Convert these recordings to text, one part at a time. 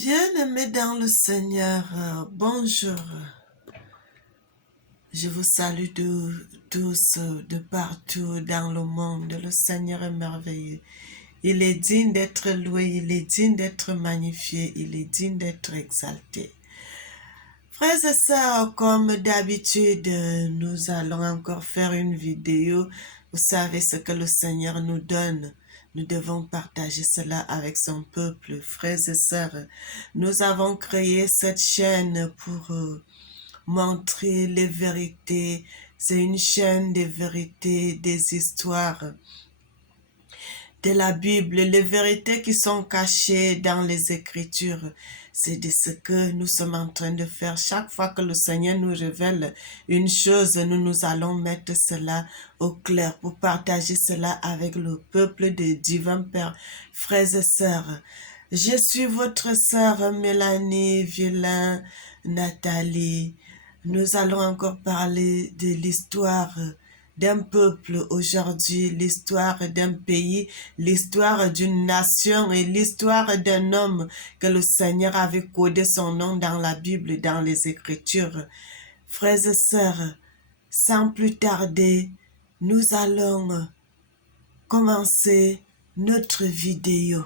Bien-aimés dans le Seigneur, bonjour. Je vous salue tous de partout dans le monde. Le Seigneur est merveilleux. Il est digne d'être loué, il est digne d'être magnifié, il est digne d'être exalté. Frères et sœurs, comme d'habitude, nous allons encore faire une vidéo. Vous savez ce que le Seigneur nous donne. Nous devons partager cela avec son peuple. Frères et sœurs, nous avons créé cette chaîne pour montrer les vérités. C'est une chaîne des vérités, des histoires de la Bible, les vérités qui sont cachées dans les Écritures. C'est de ce que nous sommes en train de faire. Chaque fois que le Seigneur nous révèle une chose, nous allons mettre cela au clair pour partager cela avec le peuple de Divin Père. Frères et sœurs, je suis votre sœur Mélanie Villain Nathalie. Nous allons encore parler de l'histoire d'un peuple aujourd'hui, l'histoire d'un pays, l'histoire d'une nation et l'histoire d'un homme que le Seigneur avait codé son nom dans la Bible, dans les Écritures. Frères et sœurs, sans plus tarder, nous allons commencer notre vidéo.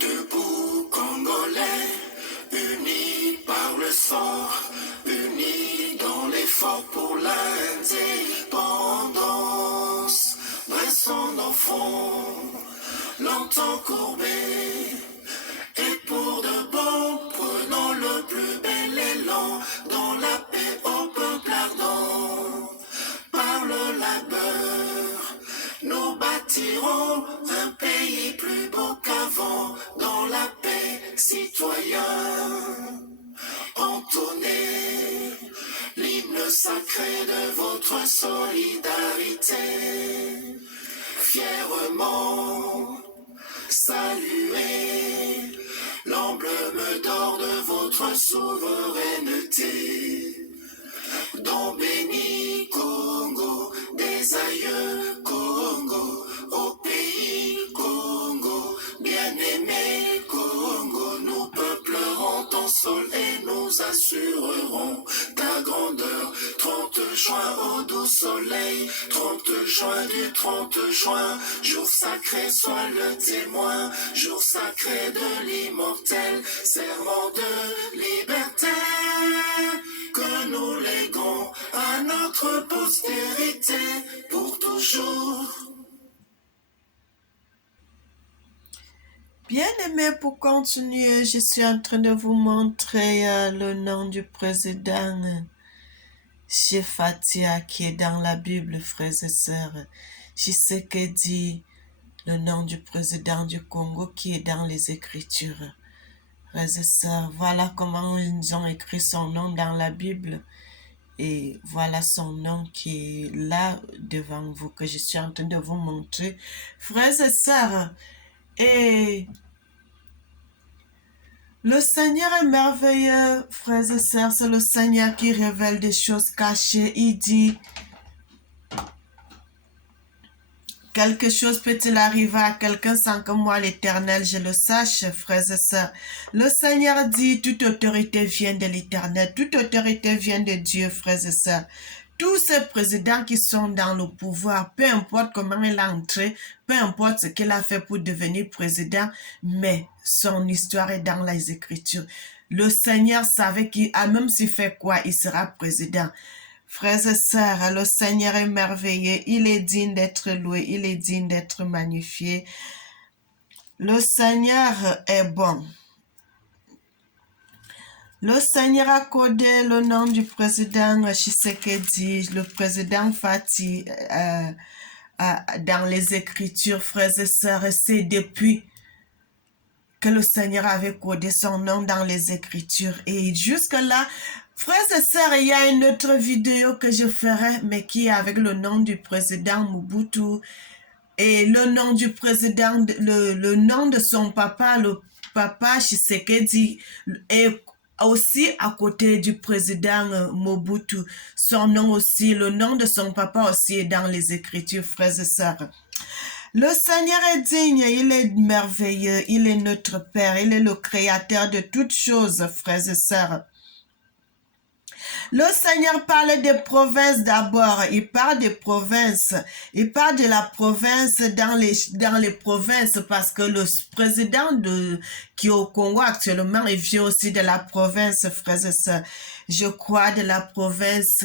Debout Congolais, unis par le sang, unis dans l'effort pour l'indépendance. Dressons nos fronts, longtemps courbés, et pour de bon, prenons le plus bel élan dans la paix au peuple ardent. Par le labeur, nous bâtirons un pays plus beau qu'avant, dans la paix, citoyens. Entonnez l'hymne sacré de votre solidarité. Fièrement, saluez l'emblème d'or de votre souveraineté. Don béni Congo, des aïeux Congo, au pays Congo, bien-aimé Congo, nous peuplerons ton sol et nous assurerons ta grandeur. 30 juin au doux soleil, 30 juin du 30 juin, jour sacré soit le témoin, jour sacré de l'immortel, serment de liberté que nous léguons à notre postérité pour toujours. Bien-aimés, pour continuer, je suis en train de vous montrer le nom du président Shefatia qui est dans la Bible, frères et sœurs. Tshisekedi, le nom du président du Congo qui est dans les Écritures. Frères et sœurs, voilà comment ils ont écrit son nom dans la Bible. Et voilà son nom qui est là devant vous, que je suis en train de vous montrer. Frères et sœurs, et le Seigneur est merveilleux, frères et sœurs. C'est le Seigneur qui révèle des choses cachées. Il dit, quelque chose peut-il arriver à quelqu'un sans que moi, l'Éternel, je le sache, frères et sœurs. Le Seigneur dit, toute autorité vient de l'Éternel, toute autorité vient de Dieu, frères et sœurs. Tous ces présidents qui sont dans le pouvoir, peu importe comment il a entré, peu importe ce qu'il a fait pour devenir président, mais son histoire est dans les Écritures. Le Seigneur savait qu'il, même s'il fait quoi, il sera président. Frères et sœurs, le Seigneur est merveilleux, il est digne d'être loué, il est digne d'être magnifié. Le Seigneur est bon. Le Seigneur a codé le nom du président Tshisekedi, le président Fati, dans les Écritures, frères et sœurs, et c'est depuis que le Seigneur avait codé son nom dans les Écritures. Et jusque-là, frères et sœurs, il y a une autre vidéo que je ferai, mais qui est avec le nom du président Mobutu et le nom du président, le nom de son papa, le papa Tshisekedi, est aussi à côté du président Mobutu. Son nom aussi, le nom de son papa aussi est dans les Écritures, frères et sœurs. Le Seigneur est digne, il est merveilleux, il est notre Père, il est le créateur de toutes choses, frères et sœurs. Le Seigneur parle des provinces d'abord, il parle des provinces, il parle de la province dans les provinces parce que le président qui est au Congo actuellement, il vient aussi de la province, frères et sœurs. Je crois de la province,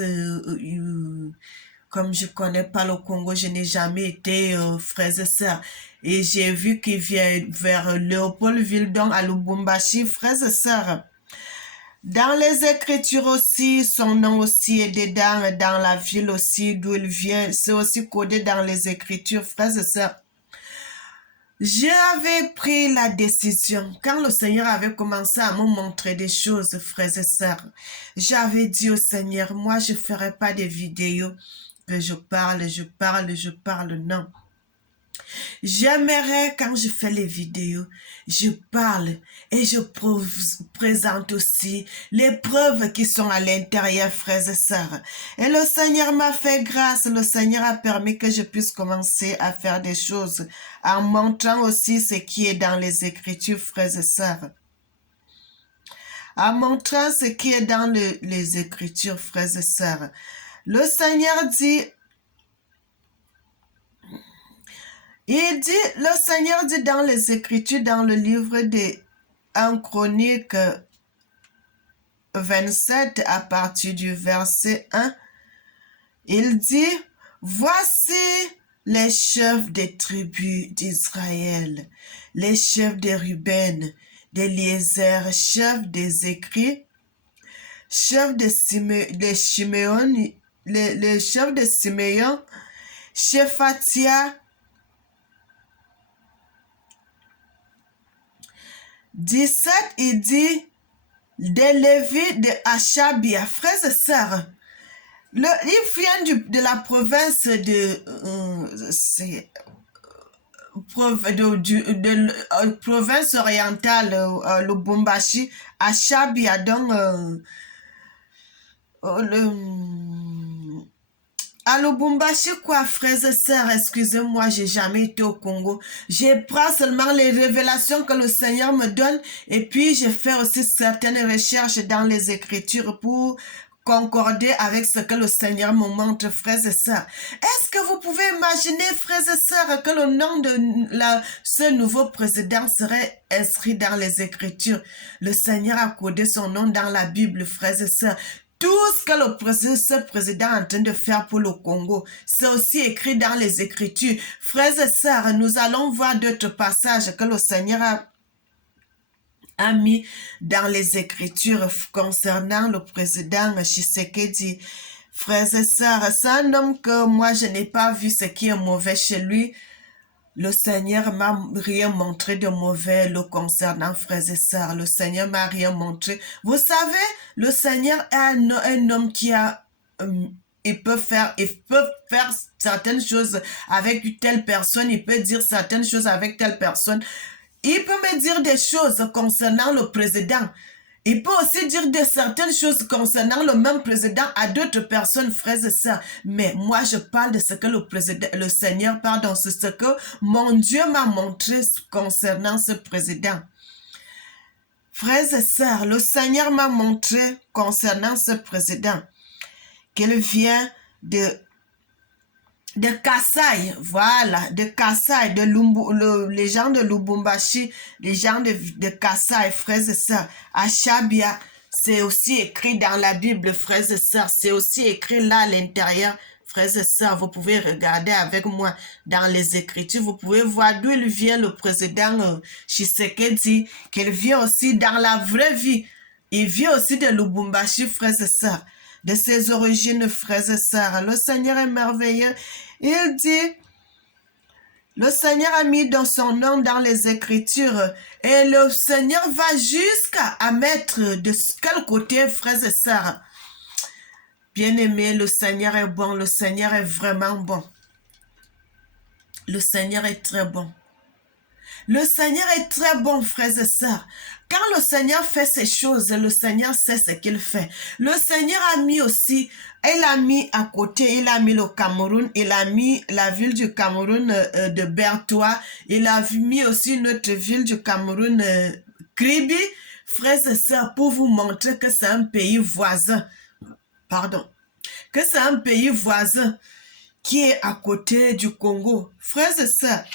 comme je connais pas le Congo, je n'ai jamais été, frères et sœurs. Et j'ai vu qu'il vient vers Léopoldville, donc à Lubumbashi, frères et sœurs. Dans les Écritures aussi, son nom aussi est dedans, dans la ville aussi d'où il vient, c'est aussi codé dans les Écritures, frères et sœurs. J'avais pris la décision, quand le Seigneur avait commencé à me montrer des choses, frères et sœurs, j'avais dit au Seigneur, moi je ne ferai pas des vidéos que je parle, non. J'aimerais quand je fais les vidéos, je parle et je présente aussi les preuves qui sont à l'intérieur, frères et sœurs. Et le Seigneur m'a fait grâce, le Seigneur a permis que je puisse commencer à faire des choses en montrant aussi ce qui est dans les Écritures, frères et sœurs. En montrant ce qui est dans les Écritures, frères et sœurs. Le Seigneur dit, le Seigneur dit dans les Écritures, dans le livre de 1 Chronique 27, à partir du verset 1, il dit, voici les chefs des tribus d'Israël, les chefs de Ruben, d'Éliézer, chefs des écrits, chefs de Chiméon, les chefs de Siméon, Shephatia, 17, il dit, des Lévites de Achabia, frères et sœurs. Il vient de la province province orientale, Lubumbashi, Achabia, donc à Lubumbashi, quoi, frères et sœurs, excusez-moi, j'ai jamais été au Congo. Je prends seulement les révélations que le Seigneur me donne et puis je fais aussi certaines recherches dans les Écritures pour concorder avec ce que le Seigneur me montre, frères et sœurs. Est-ce que vous pouvez imaginer, frères et sœurs, que le nom de ce nouveau président serait inscrit dans les Écritures? Le Seigneur a codé son nom dans la Bible, frères et sœurs. Tout ce que ce président est en train de faire pour le Congo, c'est aussi écrit dans les Écritures. Frères et sœurs, nous allons voir d'autres passages que le Seigneur a mis dans les Écritures concernant le président Tshisekedi. Frères et sœurs, c'est un homme que moi je n'ai pas vu ce qui est mauvais chez lui. Le Seigneur m'a rien montré de mauvais le concernant, frères et sœurs. Le Seigneur m'a rien montré. Vous savez, le Seigneur est un homme qui a... il peut faire certaines choses avec telle personne. Il peut dire certaines choses avec telle personne. Il peut me dire des choses concernant le président. Il peut aussi dire de certaines choses concernant le même président à d'autres personnes, frères et sœurs. Mais moi, je parle de ce que le Seigneur, c'est ce que mon Dieu m'a montré concernant ce président. Frères et sœurs, le Seigneur m'a montré concernant ce président qu'il vient de Kasai, voilà, de Kasai, les gens de Lubumbashi, les gens de Kasai, frères et sœurs, Achabia, c'est aussi écrit dans la Bible, frères et sœurs, c'est aussi écrit là à l'intérieur, frères et sœurs, vous pouvez regarder avec moi dans les Écritures, vous pouvez voir d'où il vient le président Tshisekedi, qu'il vient aussi dans la vraie vie, il vient aussi de Lubumbashi, frères et sœurs, de ses origines, frères et sœurs. Le Seigneur est merveilleux. Il dit, le Seigneur a mis dans son nom dans les Écritures et le Seigneur va jusqu'à mettre de quel côté, frères et sœurs. Bien-aimé, le Seigneur est bon, le Seigneur est vraiment bon. Le Seigneur est très bon. Le Seigneur est très bon, frères et sœurs. Quand le Seigneur fait ces choses, le Seigneur sait ce qu'il fait. Le Seigneur a mis aussi, il a mis à côté, il a mis le Cameroun, il a mis la ville du Cameroun de Bertois, il a mis aussi notre ville du Cameroun, Kribi, frères et sœurs, pour vous montrer que c'est un pays voisin. Pardon. Que c'est un pays voisin qui est à côté du Congo. Frères et sœurs,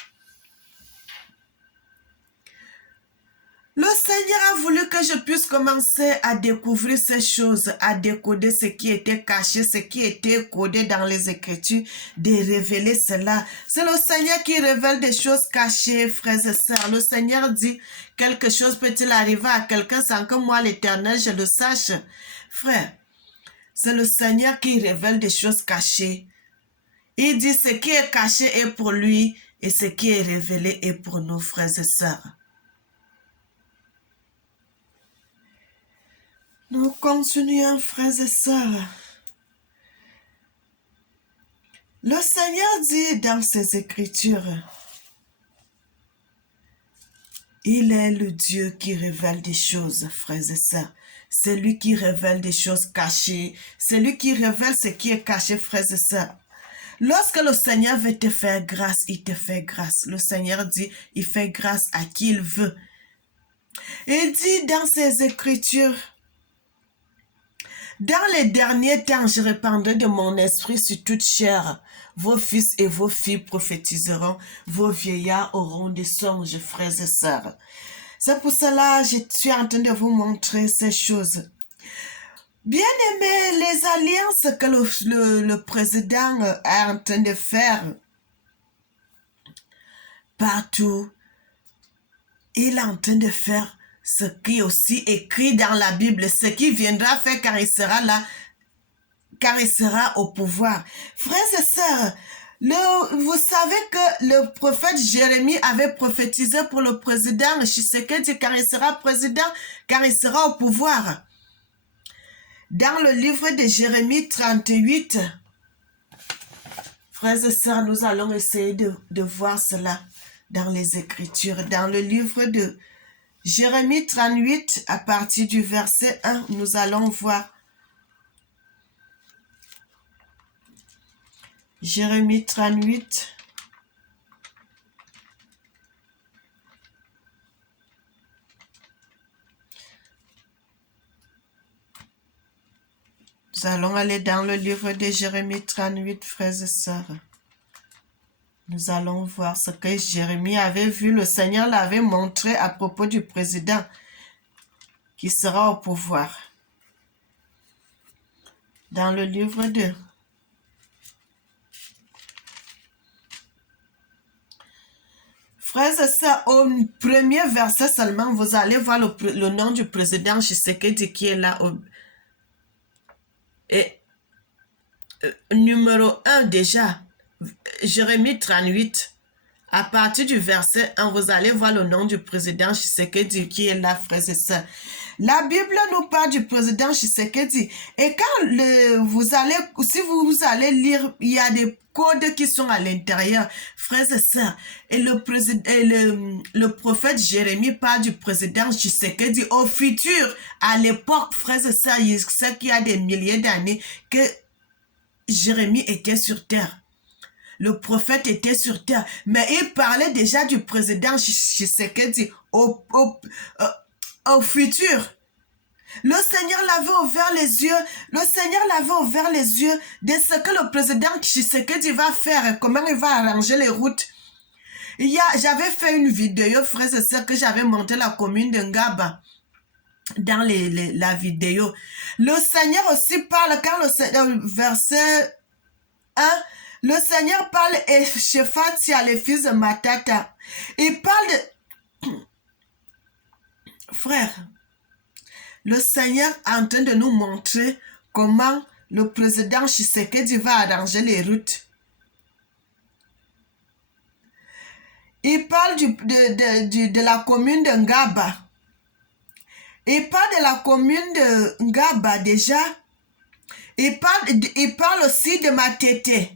le Seigneur a voulu que je puisse commencer à découvrir ces choses, à décoder ce qui était caché, ce qui était codé dans les Écritures, de révéler cela. C'est le Seigneur qui révèle des choses cachées, frères et sœurs. Le Seigneur dit, quelque chose peut-il arriver à quelqu'un sans que moi, l'Éternel, je le sache. Frère, c'est le Seigneur qui révèle des choses cachées. Il dit, ce qui est caché est pour lui et ce qui est révélé est pour nous, frères et sœurs. Nous continuons, frères et sœurs. Le Seigneur dit dans ses Écritures, il est le Dieu qui révèle des choses, frères et sœurs. C'est lui qui révèle des choses cachées. C'est lui qui révèle ce qui est caché, frères et sœurs. Lorsque le Seigneur veut te faire grâce, il te fait grâce. Le Seigneur dit, il fait grâce à qui il veut. Il dit dans ses Écritures, dans les derniers temps, je répandrai de mon esprit sur toute chair. Vos fils et vos filles prophétiseront. Vos vieillards auront des songes, frères et sœurs. C'est pour cela que je suis en train de vous montrer ces choses. Bien-aimés, les alliances que le président est en train de faire partout, il est en train de faire ce qui est aussi écrit dans la Bible, ce qui viendra faire quand il sera là, quand il sera au pouvoir. Frères et sœurs, vous savez que le prophète Jérémie avait prophétisé pour le président Tshisekedi quand il sera président, quand il sera au pouvoir. Dans le livre de Jérémie 38, frères et sœurs, nous allons essayer de voir cela dans les Écritures. Dans le livre de Jérémie 38, à partir du verset 1, nous allons voir. Jérémie 38. Nous allons aller dans le livre de Jérémie 38, frères et sœurs. Nous allons voir ce que Jérémie avait vu. Le Seigneur l'avait montré à propos du président qui sera au pouvoir. Dans le livre de frères et sœurs, au premier verset seulement, vous allez voir le nom du président Tshisekedi qui est là. Et numéro 1 déjà, Jérémie 38, à partir du verset 1, vous allez voir le nom du président Tshisekedi qui est là, frères et sœurs. La Bible nous parle du président Tshisekedi. Et quand si vous allez lire, il y a des codes qui sont à l'intérieur, frères et sœurs. Et le prophète Jérémie parle du président Tshisekedi au futur, à l'époque, frères et sœurs, il sait qu'il y a des milliers d'années que Jérémie était sur terre. Le prophète était sur terre, mais il parlait déjà du président Tshisekedi au futur. Le Seigneur l'avait ouvert les yeux. Le Seigneur l'avait ouvert les yeux de ce que le président Tshisekedi va faire, comment il va arranger les routes. J'avais fait une vidéo, frères et sœurs, que j'avais monté la commune de Ngaba dans la vidéo. Le Seigneur aussi parle quand verset 1, le Seigneur parle et Shephatia, les fils de Matata. Il parle de... Frère, le Seigneur est en train de nous montrer comment le président Tshisekedi va arranger les routes. Il parle de la commune de Ngaba. Il parle de la commune de Ngaba déjà. Il parle aussi de Matete.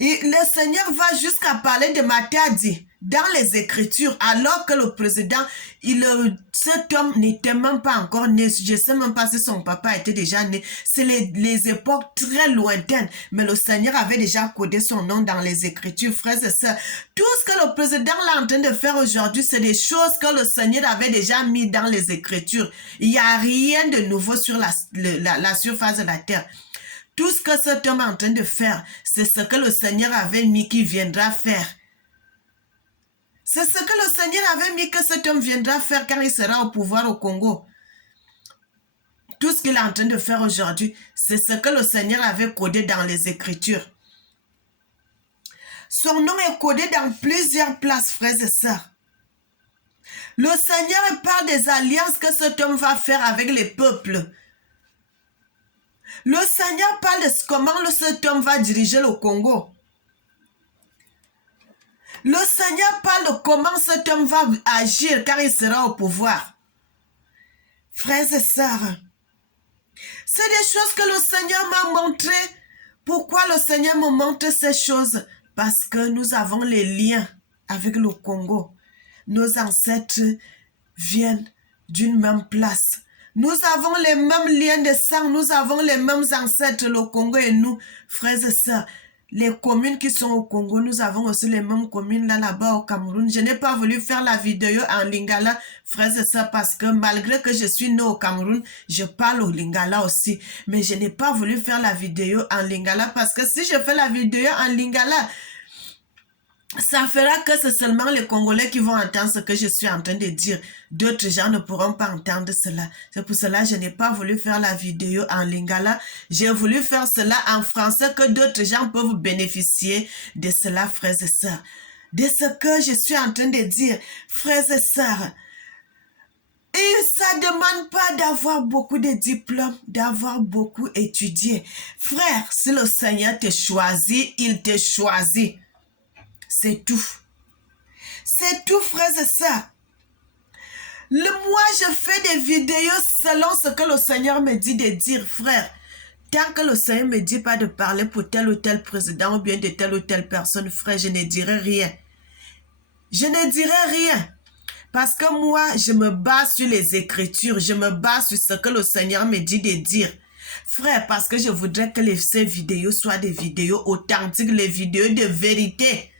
Et le Seigneur va jusqu'à parler de Matadi dans les Écritures, alors que le président, cet homme n'était même pas encore né. Je ne sais même pas si son papa était déjà né. C'est les époques très lointaines. Mais le Seigneur avait déjà codé son nom dans les Écritures, frères et sœurs. Tout ce que le président est en train de faire aujourd'hui, c'est des choses que le Seigneur avait déjà mis dans les Écritures. Il n'y a rien de nouveau sur la surface de la terre. Tout ce que cet homme est en train de faire, c'est ce que le Seigneur avait mis qu'il viendra faire. C'est ce que le Seigneur avait mis que cet homme viendra faire quand il sera au pouvoir au Congo. Tout ce qu'il est en train de faire aujourd'hui, c'est ce que le Seigneur avait codé dans les Écritures. Son nom est codé dans plusieurs places, frères et sœurs. Le Seigneur parle des alliances que cet homme va faire avec les peuples. Le Seigneur parle de comment cet homme va diriger le Congo. Le Seigneur parle de comment cet homme va agir quand il sera au pouvoir. Frères et sœurs, c'est des choses que le Seigneur m'a montrées. Pourquoi le Seigneur me montre ces choses? Parce que nous avons les liens avec le Congo. Nos ancêtres viennent d'une même place. Nous avons les mêmes liens de sang, nous avons les mêmes ancêtres, le Congo et nous, frères et sœurs. Les communes qui sont au Congo, nous avons aussi les mêmes communes là-bas au Cameroun. Je n'ai pas voulu faire la vidéo en lingala, frères et sœurs, parce que malgré que je suis né au Cameroun, je parle au lingala aussi. Mais je n'ai pas voulu faire la vidéo en lingala parce que si je fais la vidéo en lingala, ça fera que c'est seulement les Congolais qui vont entendre ce que je suis en train de dire. D'autres gens ne pourront pas entendre cela. C'est pour cela que je n'ai pas voulu faire la vidéo en lingala. J'ai voulu faire cela en français que d'autres gens peuvent bénéficier de cela, frères et sœurs. De ce que je suis en train de dire, frères et sœurs. Et ça ne demande pas d'avoir beaucoup de diplômes, d'avoir beaucoup étudié. Frère, si le Seigneur te choisit, il te choisit. C'est tout. C'est tout, frères et sœurs. Moi, je fais des vidéos selon ce que le Seigneur me dit de dire, frère. Tant que le Seigneur ne me dit pas de parler pour tel ou tel président ou bien de telle ou telle personne, frère, je ne dirai rien. Je ne dirai rien. Parce que moi, je me base sur les Écritures. Je me base sur ce que le Seigneur me dit de dire. Frère, parce que je voudrais que ces vidéos soient des vidéos authentiques, les vidéos de vérité.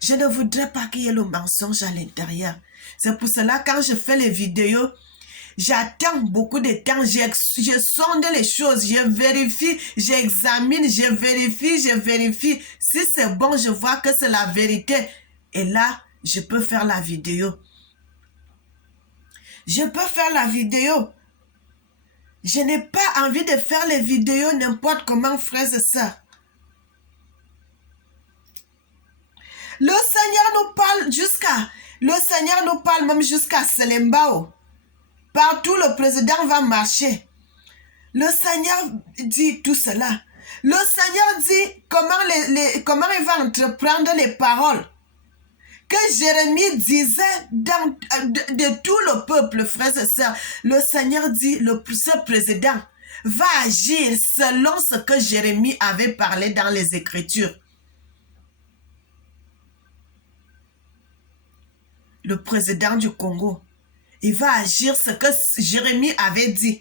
Je ne voudrais pas qu'il y ait le mensonge à l'intérieur. C'est pour cela, quand je fais les vidéos, j'attends beaucoup de temps. Je sonde les choses, je vérifie, j'examine, je vérifie. Si c'est bon, je vois que c'est la vérité. Et là, je peux faire la vidéo. Je peux faire la vidéo. Je n'ai pas envie de faire les vidéos n'importe comment, frères et sœurs. Le Seigneur nous parle même jusqu'à Selembao. Partout le président va marcher. Le Seigneur dit tout cela. Le Seigneur dit comment il va entreprendre les paroles que Jérémie disait de tout le peuple, frères et sœurs. Le Seigneur dit, ce président va agir selon ce que Jérémie avait parlé dans les Écritures. Le président du Congo, il va agir ce que Jérémie avait dit.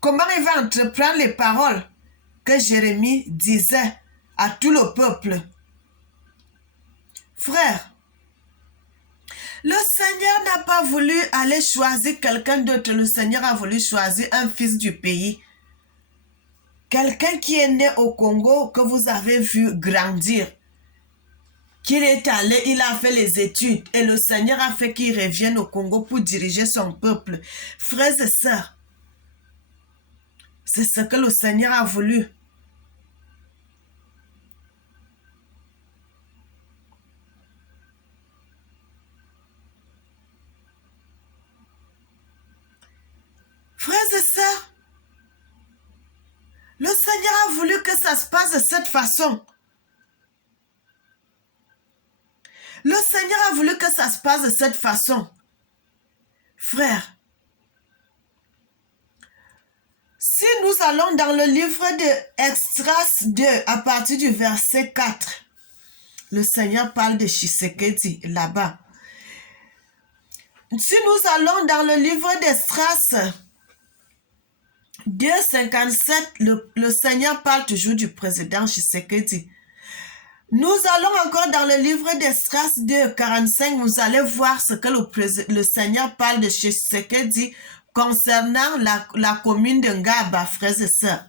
Comment il va entreprendre les paroles que Jérémie disait à tout le peuple. Frère, le Seigneur n'a pas voulu aller choisir quelqu'un d'autre. Le Seigneur a voulu choisir un fils du pays. Quelqu'un qui est né au Congo, que vous avez vu grandir. Qu'il est allé, il a fait les études et le Seigneur a fait qu'il revienne au Congo pour diriger son peuple. Frères et sœurs, c'est ce que le Seigneur a voulu. Frères et sœurs, le Seigneur a voulu que ça se passe de cette façon. Le Seigneur a voulu que ça se passe de cette façon. Frère, si nous allons dans le livre de Esdras 2, à partir du verset 4, Le Seigneur parle de Tshisekedi là-bas. Si nous allons dans le livre d'Esdras 2,57, le Seigneur parle toujours du président Tshisekedi. Nous allons encore dans le livre d'Esdras 2,45, vous allez voir ce que le Seigneur parle de Tshisekedi concernant la commune de Ngaba, frères et sœurs.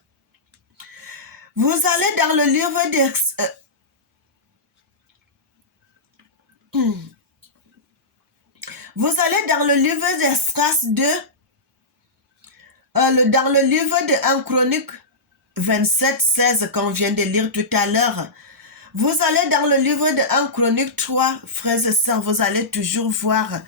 Vous allez dans le livre vous allez dans le livre d'Esdras 2, dans le livre de 1 Chronique 27, 16 qu'on vient de lire tout à l'heure. Vous allez dans le livre de 1 Chronique 3, frères et sœurs, vous allez toujours voir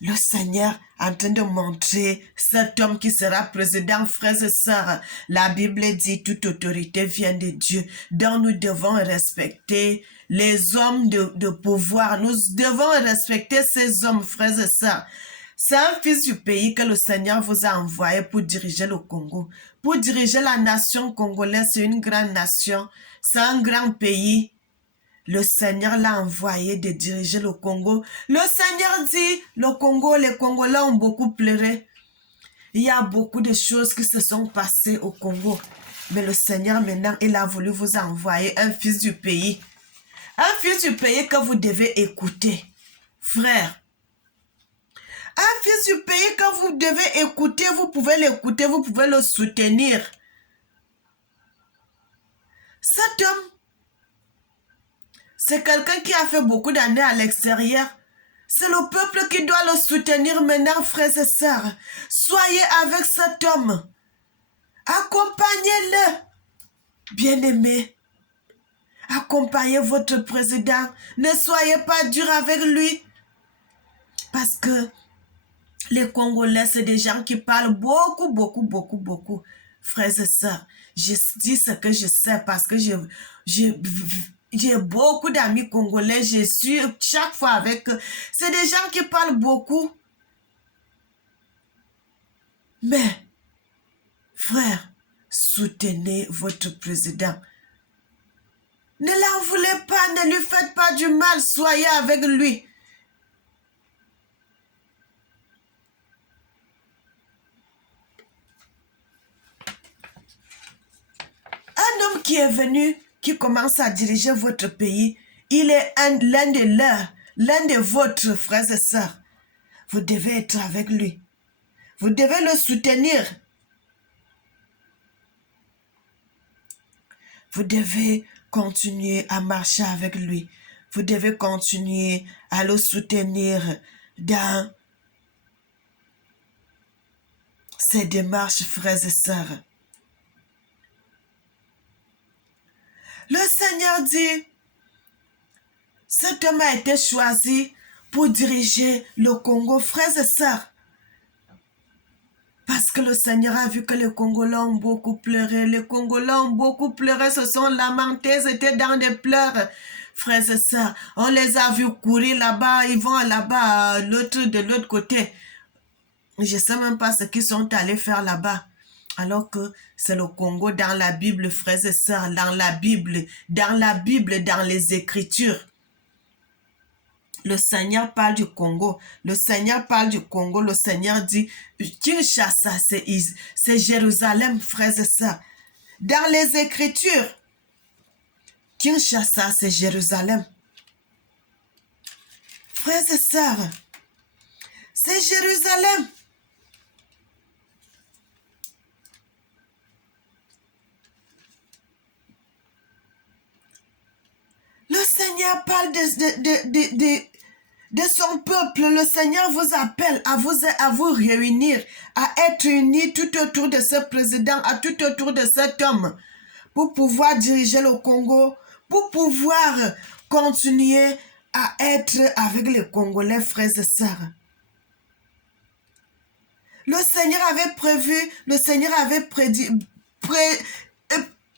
le Seigneur en train de montrer cet homme qui sera président, frères et sœurs. La Bible dit toute autorité vient de Dieu, donc nous devons respecter les hommes de pouvoir. Nous devons respecter ces hommes, frères et sœurs. C'est un fils du pays que le Seigneur vous a envoyé pour diriger le Congo. Pour diriger la nation congolaise, c'est une grande nation, c'est un grand pays. Le Seigneur l'a envoyé de diriger le Congo. Le Seigneur dit, le Congo, les Congolais ont beaucoup pleuré. Il y a beaucoup de choses qui se sont passées au Congo. Mais le Seigneur, maintenant, il a voulu vous envoyer un fils du pays. Un fils du pays que vous devez écouter. Frère. Un fils du pays que vous devez écouter, vous pouvez l'écouter, vous pouvez le soutenir. Cet homme, c'est quelqu'un qui a fait beaucoup d'années à l'extérieur. C'est le peuple qui doit le soutenir maintenant, frères et sœurs. Soyez avec cet homme. Accompagnez-le. Bien-aimé. Accompagnez votre président. Ne soyez pas dur avec lui. Parce que les Congolais, c'est des gens qui parlent beaucoup, beaucoup, beaucoup, beaucoup. Frères et sœurs, je dis ce que je sais parce que j'ai beaucoup d'amis congolais, je suis chaque fois avec eux. C'est des gens qui parlent beaucoup. Mais, frère, soutenez votre président. Ne l'en voulez pas, ne lui faites pas du mal, soyez avec lui. Un homme qui est venu, qui commence à diriger votre pays, il est l'un de leurs, l'un de votre frères et sœurs. Vous devez être avec lui. Vous devez le soutenir. Vous devez continuer à marcher avec lui. Vous devez continuer à le soutenir dans ses démarches, frères et sœurs. Le Seigneur dit, cet homme a été choisi pour diriger le Congo, frères et sœurs. Parce que le Seigneur a vu que les Congolais ont beaucoup pleuré. Les Congolais ont beaucoup pleuré, se sont lamentés, ils étaient dans des pleurs. Frères et sœurs, on les a vus courir là-bas, ils vont là-bas, de l'autre côté. Je ne sais même pas ce qu'ils sont allés faire là-bas. Alors que c'est le Congo dans la Bible, frères et sœurs, dans la Bible, dans les Écritures. Le Seigneur parle du Congo. Le Seigneur parle du Congo. Le Seigneur dit, Kinshasa, c'est Jérusalem, frères et sœurs. Dans les Écritures, Kinshasa, c'est Jérusalem. Frères et sœurs, c'est Jérusalem. Le Seigneur parle de son peuple. Le Seigneur vous appelle à vous réunir, à être unis tout autour de ce président, tout autour de cet homme, pour pouvoir diriger le Congo, pour pouvoir continuer à être avec les Congolais, frères et sœurs. Le Seigneur avait prévu, le Seigneur avait prédit,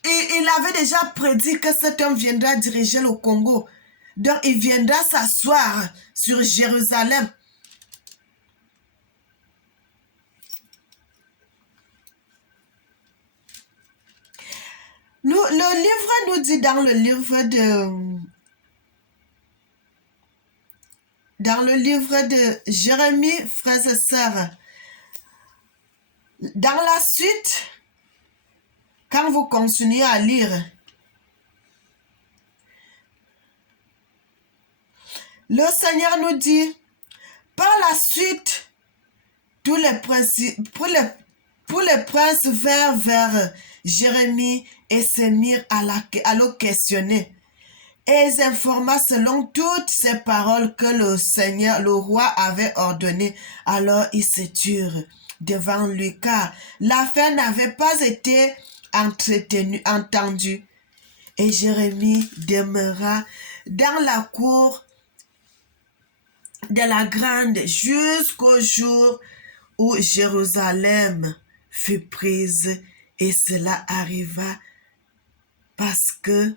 il avait déjà prédit que cet homme viendra diriger le Congo. Donc, il viendra s'asseoir sur Jérusalem. Le livre nous dit dans le livre dans le livre de Jérémie, frères et sœurs, dans la suite, quand vous continuez à lire, le Seigneur nous dit, par la suite, tous les princes vinrent vers Jérémie et se mirent à le questionner. Et ils informa selon toutes ces paroles que le Seigneur, le roi, avait ordonnées. Alors ils se turent devant lui, car l'affaire n'avait pas été entendue. Et Jérémie demeura dans la cour de la grande jusqu'au jour où Jérusalem fut prise, et cela arriva parce que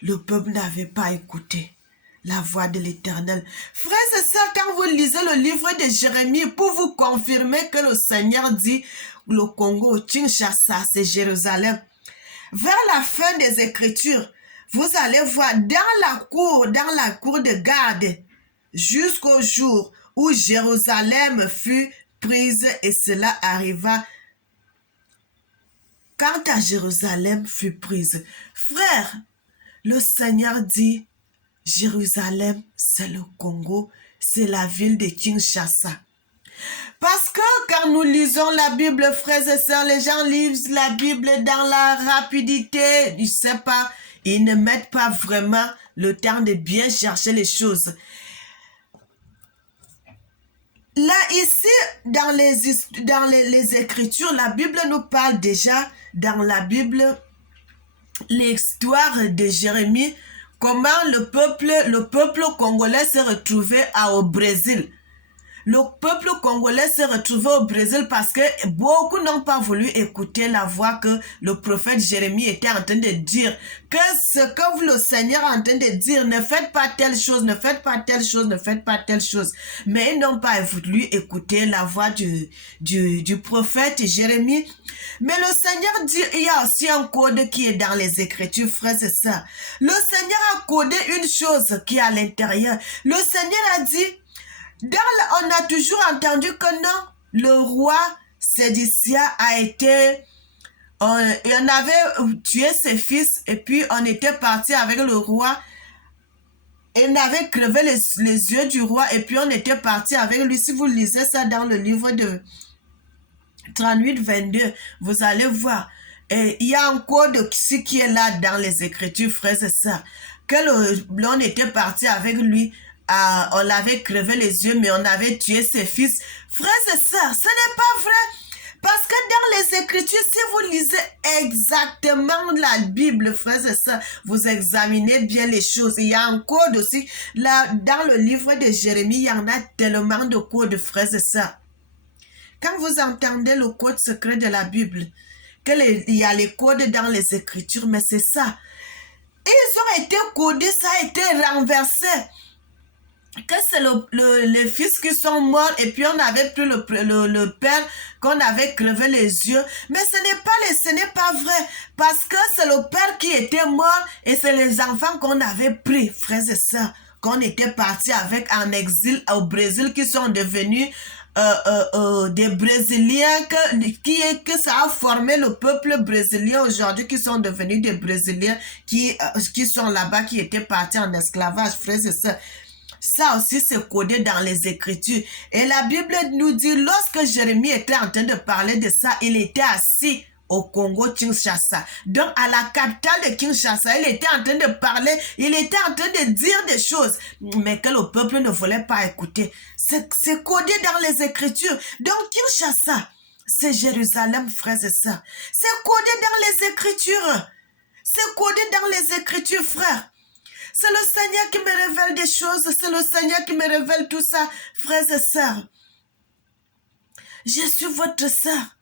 le peuple n'avait pas écouté la voix de l'Éternel. Frères et sœurs, quand vous lisez le livre de Jérémie, pour vous confirmer que le Seigneur dit le Congo, Kinshasa, c'est Jérusalem. Vers la fin des Écritures, vous allez voir dans la cour de garde, jusqu'au jour où Jérusalem fut prise, et cela arriva quand à Jérusalem fut prise. Frère, le Seigneur dit, Jérusalem, c'est le Congo, c'est la ville de Kinshasa. Parce que quand nous lisons la Bible, frères et sœurs, les gens lisent la Bible dans la rapidité, je ne sais pas, ils ne mettent pas vraiment le temps de bien chercher les choses. Là, ici, dans les Écritures, la Bible nous parle déjà, dans la Bible, l'histoire de Jérémie, comment le peuple congolais s'est retrouvé au Brésil. Le peuple congolais s'est retrouvé au Brésil parce que beaucoup n'ont pas voulu écouter la voix que le prophète Jérémie était en train de dire. Que ce que le Seigneur est en train de dire, ne faites pas telle chose, ne faites pas telle chose, ne faites pas telle chose. Mais ils n'ont pas voulu écouter la voix du prophète Jérémie. Mais le Seigneur dit, il y a aussi un code qui est dans les Écritures, frères et sœurs. Le Seigneur a codé une chose qui est à l'intérieur. Le Seigneur a dit, on a toujours entendu que non, le roi Sédécia a été, on avait tué ses fils et puis on était parti avec le roi et on avait crevé les yeux du roi et puis on était parti avec lui. Si vous lisez ça dans le livre de 38-22, vous allez voir. Et il y a un code qui est là dans les Écritures, frères et sœurs, que l'on était parti avec lui. On l'avait crevé les yeux, mais on avait tué ses fils. Frères et sœurs, ce n'est pas vrai. Parce que dans les Écritures, si vous lisez exactement la Bible, frères et sœurs, vous examinez bien les choses. Il y a un code aussi. Là, dans le livre de Jérémie, il y en a tellement de codes, frères et sœurs. Quand vous entendez le code secret de la Bible, il y a les codes dans les Écritures, mais c'est ça. Ils ont été codés, ça a été renversé. Que c'est les fils qui sont morts et puis on avait pris le père qu'on avait crevé les yeux. Mais ce n'est pas vrai. Parce que c'est le père qui était mort et c'est les enfants qu'on avait pris, frères et sœurs, qu'on était partis avec en exil au Brésil, qui sont devenus des Brésiliens, que ça a formé le peuple brésilien aujourd'hui, qui sont devenus des Brésiliens qui sont là-bas, qui étaient partis en esclavage, frères et sœurs. Ça aussi, c'est codé dans les Écritures. Et la Bible nous dit, lorsque Jérémie était en train de parler de ça, il était assis au Congo, Kinshasa. Donc, à la capitale de Kinshasa, il était en train de parler, il était en train de dire des choses, mais que le peuple ne voulait pas écouter. C'est codé dans les Écritures. Donc, Kinshasa, c'est Jérusalem, frères et sœurs. C'est codé dans les Écritures. C'est codé dans les Écritures, frères. C'est le Seigneur qui me révèle des choses. C'est le Seigneur qui me révèle tout ça, frères et sœurs. Je suis votre sœur.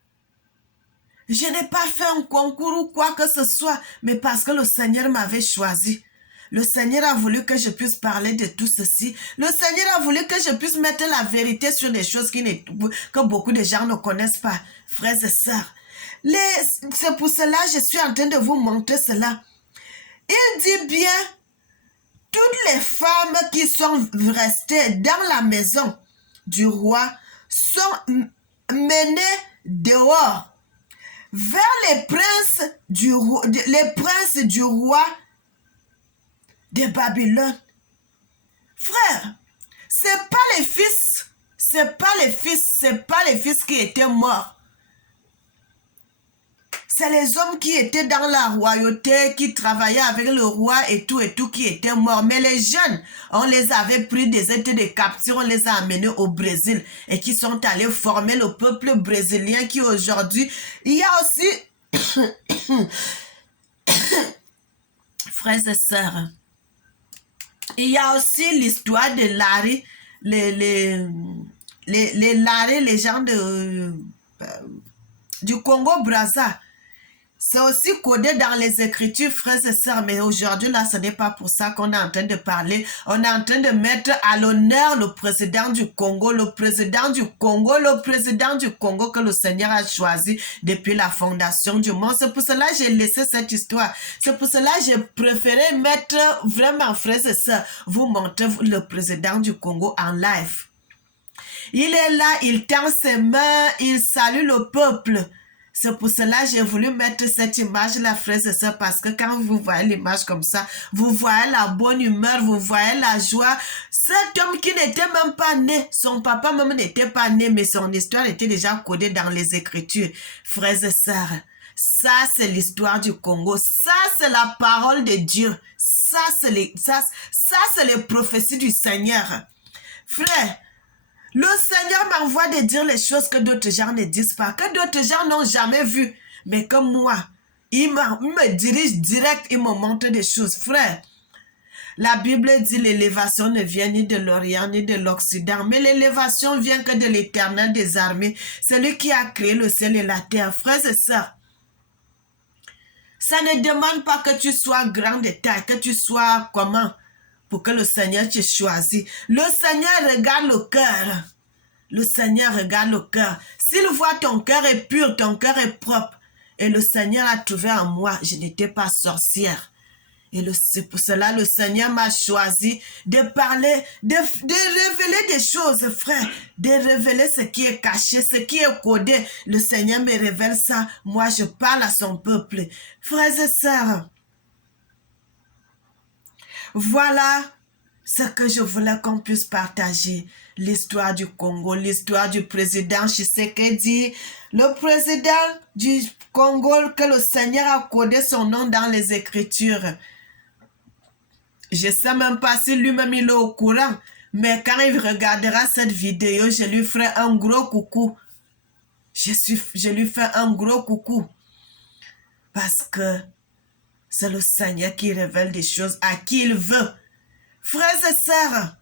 Je n'ai pas fait un concours ou quoi que ce soit, mais parce que le Seigneur m'avait choisi. Le Seigneur a voulu que je puisse parler de tout ceci. Le Seigneur a voulu que je puisse mettre la vérité sur des choses que beaucoup de gens ne connaissent pas, frères et sœurs. C'est pour cela que je suis en train de vous montrer cela. Il dit bien, toutes les femmes qui sont restées dans la maison du roi sont menées dehors vers les princes du roi de Babylone. Frère, c'est pas les fils qui étaient morts. C'est les hommes qui étaient dans la royauté, qui travaillaient avec le roi et tout, qui étaient morts. Mais les jeunes, on les avait pris des états de capture, on les a amenés au Brésil et qui sont allés former le peuple brésilien qui aujourd'hui, il y a aussi, frères et sœurs, il y a aussi l'histoire de Larry, les Larry, les gens du Congo-Brazza. C'est aussi codé dans les Écritures, frères et sœurs, mais aujourd'hui, là, ce n'est pas pour ça qu'on est en train de parler. On est en train de mettre à l'honneur le président du Congo que le Seigneur a choisi depuis la fondation du monde. C'est pour cela que j'ai laissé cette histoire. C'est pour cela que j'ai préféré mettre vraiment, frères et sœurs, vous montrer le président du Congo en live. Il est là, il tend ses mains, il salue le peuple. C'est pour cela que j'ai voulu mettre cette image-là, frères et sœurs, parce que quand vous voyez l'image comme ça, vous voyez la bonne humeur, vous voyez la joie. Cet homme qui n'était même pas né, son papa même n'était pas né, mais son histoire était déjà codée dans les Écritures. Frères et sœurs, ça c'est l'histoire du Congo, ça c'est la parole de Dieu, ça c'est les prophéties du Seigneur. Frère, le Seigneur m'envoie de dire les choses que d'autres gens ne disent pas, que d'autres gens n'ont jamais vues. Mais comme moi, il me dirige direct, il me montre des choses. Frère, la Bible dit l'élévation ne vient ni de l'Orient ni de l'Occident, mais l'élévation vient que de l'Éternel des armées, celui qui a créé le ciel et la terre. Frères et sœurs, ça ne demande pas que tu sois grand de taille, que tu sois comment pour que le Seigneur te choisisse. Le Seigneur regarde le cœur. Le Seigneur regarde le cœur. S'il voit ton cœur est pur, ton cœur est propre, et le Seigneur a trouvé en moi, je n'étais pas sorcière. Et c'est pour cela le Seigneur m'a choisi de parler, de révéler des choses, frère, de révéler ce qui est caché, ce qui est codé. Le Seigneur me révèle ça. Moi, je parle à son peuple. Frères et sœurs, voilà ce que je voulais qu'on puisse partager. L'histoire du Congo, l'histoire du président Tshisekedi, le président du Congo que le Seigneur a codé son nom dans les Écritures. Je ne sais même pas si lui-même il est au courant, mais quand il regardera cette vidéo, je lui ferai un gros coucou. Je lui fais un gros coucou. Parce que c'est le Seigneur qui révèle des choses à qui il veut. Frères et sœurs,